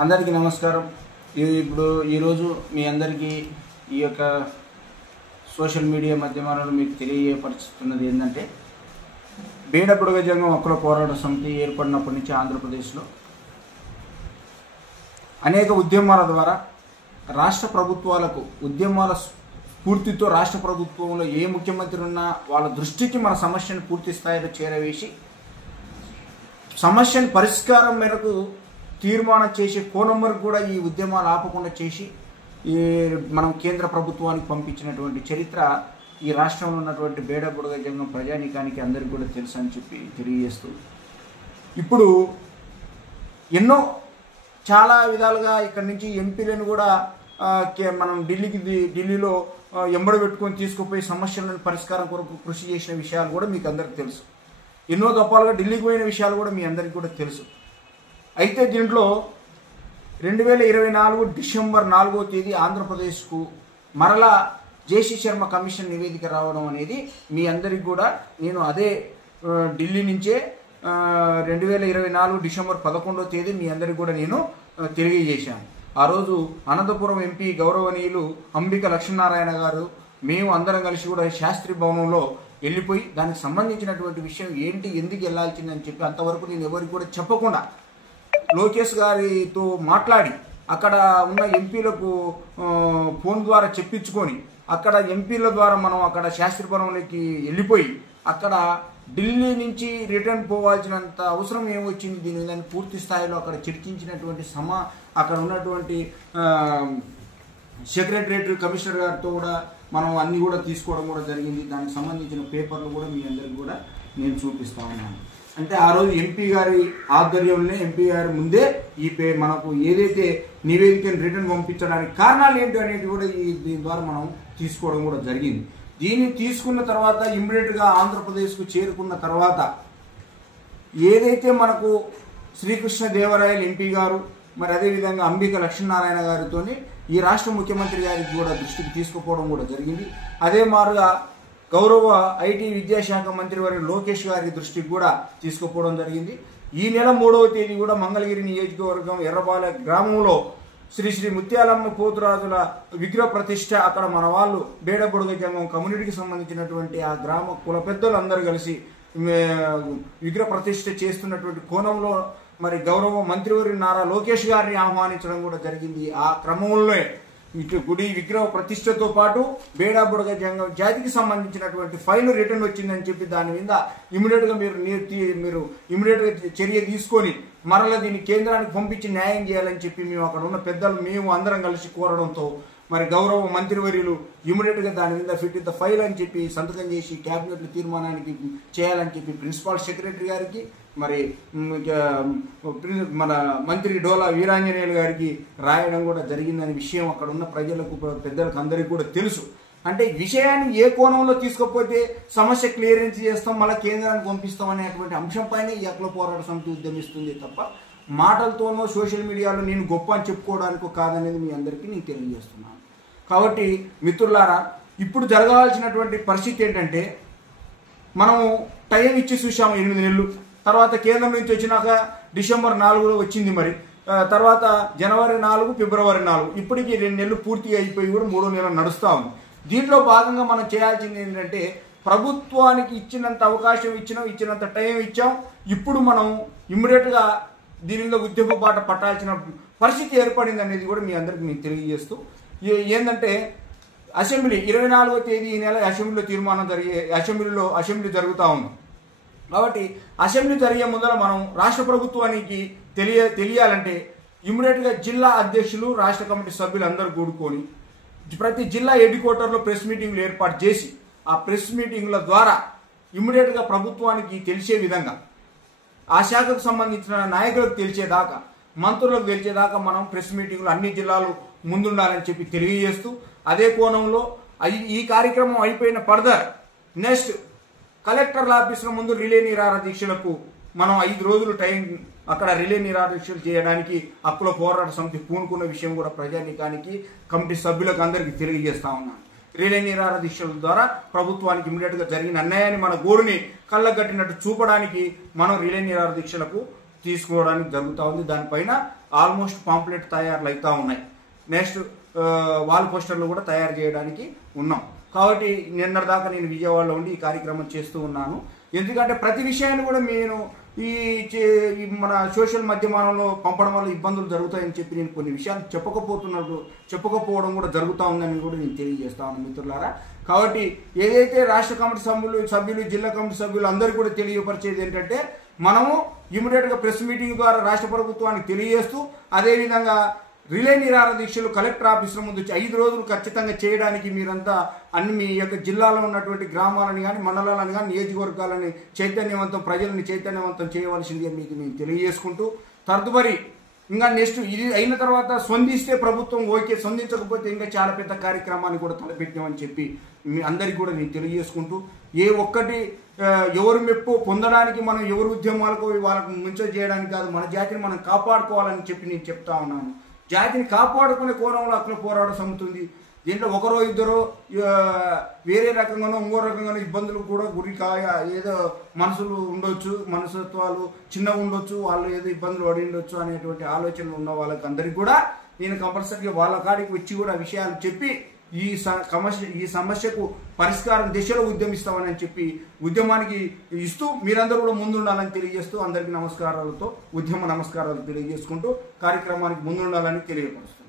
అందరికీ నమస్కారం. ఇప్పుడు ఈరోజు మీ అందరికీ ఈ యొక్క సోషల్ మీడియా మాధ్యమాలలో మీకు తెలియపరుస్తున్నది ఏంటంటే, బేడ బుడగ జంగం హక్కుల పోరాట సమితి ఏర్పడినప్పటి నుంచి ఆంధ్రప్రదేశ్లో అనేక ఉద్యమాల ద్వారా రాష్ట్ర ప్రభుత్వాలకు ఉద్యమాల స్ఫూర్తితో రాష్ట్ర ప్రభుత్వంలో ఏ ముఖ్యమంత్రి ఉన్నా వాళ్ళ దృష్టికి మన సమస్యను పూర్తి స్థాయిలో చేరవేసి సమస్యను పరిష్కారం మేరకు తీర్మానం చేసే కోణం వరకు కూడా ఈ ఉద్యమాలు ఆపకుండా చేసి మనం కేంద్ర ప్రభుత్వానికి పంపించినటువంటి చరిత్ర ఈ రాష్ట్రంలో ఉన్నటువంటి బేడ బుడగ జంగం ప్రజానీకానికి అందరికీ కూడా తెలుసు అని చెప్పి తెలియజేస్తూ, ఇప్పుడు చాలా విధాలుగా ఇక్కడి నుంచి ఎంపీలను కూడా మనం ఢిల్లీలో ఎంబడి పెట్టుకొని తీసుకుపోయి సమస్యలను పరిష్కారం కొరకు కృషి చేసిన విషయాలు కూడా మీకు అందరికీ తెలుసు. ఎన్నో దఫాలుగా ఢిల్లీకి పోయిన విషయాలు కూడా మీ అందరికీ కూడా తెలుసు. అయితే దీంట్లో 2024 డిసెంబర్ 4వ తేదీ ఆంధ్రప్రదేశ్కు మరలా జేసీ శర్మ కమిషన్ నివేదిక రావడం అనేది మీ అందరికీ కూడా నేను అదే ఢిల్లీ నుంచే 2024 డిసెంబర్ 11వ తేదీ మీ అందరికీ కూడా నేను తెలియజేశాను. ఆ రోజు అనంతపురం ఎంపీ గౌరవనీయులు అంబిక లక్ష్మీనారాయణ గారు మేము అందరం కలిసి కూడా శాస్త్రి భవనంలో వెళ్ళిపోయి దానికి సంబంధించినటువంటి విషయం ఏంటి, ఎందుకు వెళ్ళాల్సిందని చెప్పి అంతవరకు నేను ఎవరికి కూడా చెప్పకుండా లోకేష్ గారితో మాట్లాడి అక్కడ ఉన్న ఎంపీలకు ఫోన్ ద్వారా చెప్పించుకొని అక్కడ ఎంపీల ద్వారా మనం అక్కడ శాస్త్రీపురంలోకి వెళ్ళిపోయి అక్కడ ఢిల్లీ నుంచి రిటర్న్ పోవాల్సినంత అవసరం ఏమొచ్చింది దీని మీద పూర్తి స్థాయిలో అక్కడ చర్చించినటువంటి అక్కడ ఉన్నటువంటి సెక్రటరేట్ కమిషనర్ గారితో కూడా మనం అన్ని కూడా తీసుకోవడం కూడా జరిగింది. దానికి సంబంధించిన పేపర్లు కూడా మీ అందరికి కూడా నేను చూపిస్తా ఉన్నాను. అంటే ఆ రోజు ఎంపీ గారి ఆధ్వర్యంలో ఎంపీ గారి ముందే మనకు ఏదైతే నివేదికను రిటర్న్ పంపించడానికి కారణాలు ఏంటి అనేది కూడా దీని ద్వారా మనం తీసుకోవడం కూడా జరిగింది. దీన్ని తీసుకున్న తర్వాత ఇమ్మీడియట్గా ఆంధ్రప్రదేశ్కు చేరుకున్న తర్వాత ఏదైతే మనకు శ్రీకృష్ణదేవరాయలు ఎంపీ గారు మరి అదేవిధంగా అంబిక లక్ష్మీనారాయణ గారితో ఈ రాష్ట్ర ముఖ్యమంత్రి గారికి కూడా దృష్టికి తీసుకుపోవడం కూడా జరిగింది. అదే మారుగా గౌరవ ఐటీ విద్యాశాఖ మంత్రి వారి లోకేష్ గారి దృష్టికి కూడా తీసుకుపోవడం జరిగింది. ఈ నెల 3వ తేదీ కూడా మంగళగిరి నియోజకవర్గం ఎర్రబాల గ్రామంలో శ్రీ ముత్యాలమ్మ పోతురాజుల విగ్రహ ప్రతిష్ట అక్కడ మన వాళ్ళు బేడ బుడగ జంగం కమ్యూనిటీకి సంబంధించినటువంటి ఆ గ్రామ కుల పెద్దలు అందరూ కలిసి విగ్రహ ప్రతిష్ట చేస్తున్నటువంటి కోణంలో మరి గౌరవ మంత్రివర్యులు నారా లోకేష్ గారిని ఆహ్వానించడం కూడా జరిగింది. ఆ క్రమంలో ఇటు గుడి విగ్రహ ప్రతిష్టతో పాటు బేడా బుడగ జంగం జాతికి సంబంధించినటువంటి ఫైల్ రిటర్న్ వచ్చిందని చెప్పి దాని మీద ఇమీడియట్గా మీరు ఇమీడియట్గా చర్య తీసుకొని మరలా దీన్ని కేంద్రానికి పంపించి న్యాయం చేయాలని చెప్పి మేము అక్కడ ఉన్న పెద్దలు మేము అందరం కలిసి కోరడంతో మరి గౌరవ మంత్రివర్యులు ఇమీడియట్గా దాని మీద ఫిట్ ద ఫైల్ అని చెప్పి సంతకం చేసి క్యాబినెట్ తీర్మానానికి చేయాలని చెప్పి ప్రిన్సిపాల్ సెక్రటరీ గారికి మరి మన మంత్రి డోలా వీరాంజనేయులు గారికి రాయడం కూడా జరిగిందనే విషయం అక్కడ ఉన్న ప్రజలకు పెద్దలకు అందరికీ కూడా తెలుసు. అంటే విషయాన్ని ఏ కోణంలో తీసుకపోతే సమస్య క్లియరెన్స్ చేస్తాం మళ్ళీ కేంద్రానికి పంపిస్తాం అనేటువంటి అంశంపైన ఈ హక్కుల పోరాట సమితి ఉద్యమిస్తుంది తప్ప మాటలతోనో సోషల్ మీడియాలో నేను గొప్ప అని చెప్పుకోవడానికో కాదనేది మీ అందరికీ నేను తెలియజేస్తున్నాను. కాబట్టి మిత్రులారా, ఇప్పుడు జరగాల్సినటువంటి పరిస్థితి ఏంటంటే, మనము టైం ఇచ్చి చూసాము 8 నెలలు. తర్వాత కేంద్రం నుంచి వచ్చినాక డిసెంబర్ 4లో వచ్చింది. మరి తర్వాత జనవరి 4, ఫిబ్రవరి 4 ఇప్పటికీ 2 నెలలు పూర్తిగా అయిపోయి కూడా 3వ నెల నడుస్తూ ఉంది. దీంట్లో భాగంగా మనం చేయాల్సింది ఏంటంటే, ప్రభుత్వానికి ఇచ్చినంత అవకాశం ఇచ్చినంత టైం ఇచ్చాం. ఇప్పుడు మనం ఇమ్మీడియట్గా దీని మీద ఉద్యమ బాట పట్టాల్సిన పరిస్థితి ఏర్పడింది అనేది కూడా మీ అందరికీ నేను తెలియజేస్తూ, ఏంటంటే అసెంబ్లీ 24వ తేదీ ఈ నెల అసెంబ్లీలో తీర్మానం అసెంబ్లీ జరుగుతూ ఉంది. కాబట్టి అసెంబ్లీ జరిగే ముందర మనం రాష్ట్ర ప్రభుత్వానికి తెలియాలంటే ఇమ్మీడియట్గా జిల్లా అధ్యక్షులు రాష్ట్ర కమిటీ సభ్యులు అందరూ కూడుకొని ప్రతి జిల్లా హెడ్ క్వార్టర్లో ప్రెస్ మీటింగ్లు ఏర్పాటు చేసి ఆ ప్రెస్ మీటింగ్ల ద్వారా ఇమ్మీడియట్గా ప్రభుత్వానికి తెలిసే విధంగా ఆ శాఖకు సంబంధించిన నాయకులకు తెలిసేదాకా మంత్రులకు తెలిసేదాకా మనం ప్రెస్ మీటింగ్లు అన్ని జిల్లాలు ముందుండాలని చెప్పి తెలియజేస్తూ, అదే కోణంలో ఈ కార్యక్రమం అయిపోయిన ఫర్దర్ నెక్స్ట్ కలెక్టర్ల ఆఫీసుల ముందు రిలే నిరాహార దీక్షలకు మనం 5 రోజులు టైం అక్కడ రిలే నిరాహార దీక్షలు చేయడానికి హక్కుల పోరాట సమితి పూనుకున్న విషయం కూడా ప్రజానీకానికి కమిటీ సభ్యులకు అందరికీ తెలియజేస్తా ఉన్నాను. రిలే నిరాహార దీక్షల ద్వారా ప్రభుత్వానికి ఇమ్మీడియట్గా జరిగిన అన్యాయాన్ని మన గోడుని కళ్ళగట్టినట్టు చూపడానికి మనం రిలే నిరాహార దీక్షలకు తీసుకోవడానికి జరుగుతూ ఉంది. దానిపైన ఆల్మోస్ట్ పాంప్లెట్ తయారులు అవుతూ ఉన్నాయి. నెక్స్ట్ వాల్ పోస్టర్లు కూడా తయారు చేయడానికి ఉన్నాం. కాబట్టి నిన్నటిదాకా నేను విజయవాడలో ఉండి ఈ కార్యక్రమం చేస్తూ ఉన్నాను. ఎందుకంటే ప్రతి విషయాన్ని కూడా నేను ఈ మన సోషల్ మాధ్యమాలలో పంపడం వల్ల ఇబ్బందులు జరుగుతాయని చెప్పి నేను కొన్ని విషయాలు చెప్పకపోవడం కూడా జరుగుతూ ఉందని కూడా నేను తెలియజేస్తా ఉన్నాను మిత్రులారా. కాబట్టి ఏదైతే రాష్ట్ర కమిటీ సభ్యులు జిల్లా కమిటీ సభ్యులు అందరూ కూడా తెలియపరిచేది ఏంటంటే, మనము ఇమీడియట్గా ప్రెస్ మీటింగ్ ద్వారా రాష్ట్ర ప్రభుత్వానికి తెలియజేస్తూ, అదేవిధంగా రిలే నిరాహార దీక్షలు కలెక్టర్ ఆఫీసుల ముందు 5 రోజులు ఖచ్చితంగా చేయడానికి మీరంతా అన్ని మీ యొక్క జిల్లాలో ఉన్నటువంటి గ్రామాలని కానీ మండలాలను కానీ నియోజకవర్గాలని ప్రజలని చైతన్యవంతం చేయవలసింది మీకు నేను తెలియజేసుకుంటూ, తదుపరి ఇంకా నెక్స్ట్ ఇది అయిన తర్వాత స్పందిస్తే ప్రభుత్వం ఓకే, స్పందించకపోతే ఇంకా చాలా పెద్ద కార్యక్రమాన్ని కూడా తలపెట్టామని చెప్పి మీ అందరికీ కూడా నేను తెలియజేసుకుంటూ, ఏ ఒక్కటి ఎవరు మెప్పు పొందడానికి మనం ఎవరు ఉద్యమాలకు వాళ్ళకు ముంచో చేయడానికి కాదు, మన జాతిని మనం కాపాడుకోవాలని చెప్పి నేను చెప్తా ఉన్నాను. జాతిని కాపాడుకునే కోణంలో అక్కడ పోరాటం సాగుతుంది. దీంట్లో ఒకరో ఇద్దరు వేరే రకంగానో ఇంకో రకంగానో ఇబ్బందులు కూడా ఏదో మనసులు ఉండొచ్చు, మనస్తత్వాలు చిన్నగా ఉండొచ్చు, వాళ్ళు ఏదో ఇబ్బందులు పడి ఉండొచ్చు అనేటువంటి ఆలోచనలు ఉన్న వాళ్ళకి అందరికీ కూడా నేను కంపల్సరీగా వాళ్ళ కాడికి వచ్చి కూడా విషయాలు చెప్పి ఈ సమస్యకు పరిష్కారం దిశలో ఉద్యమిస్తామని చెప్పి ఉద్యమానికి ఇస్తూ మీరందరూ కూడా ముందుండాలని తెలియజేస్తూ అందరికీ నమస్కారాలతో ఉద్యమ నమస్కారాలు తెలియజేసుకుంటూ కార్యక్రమానికి ముందుండాలని తెలియపరుస్తాను.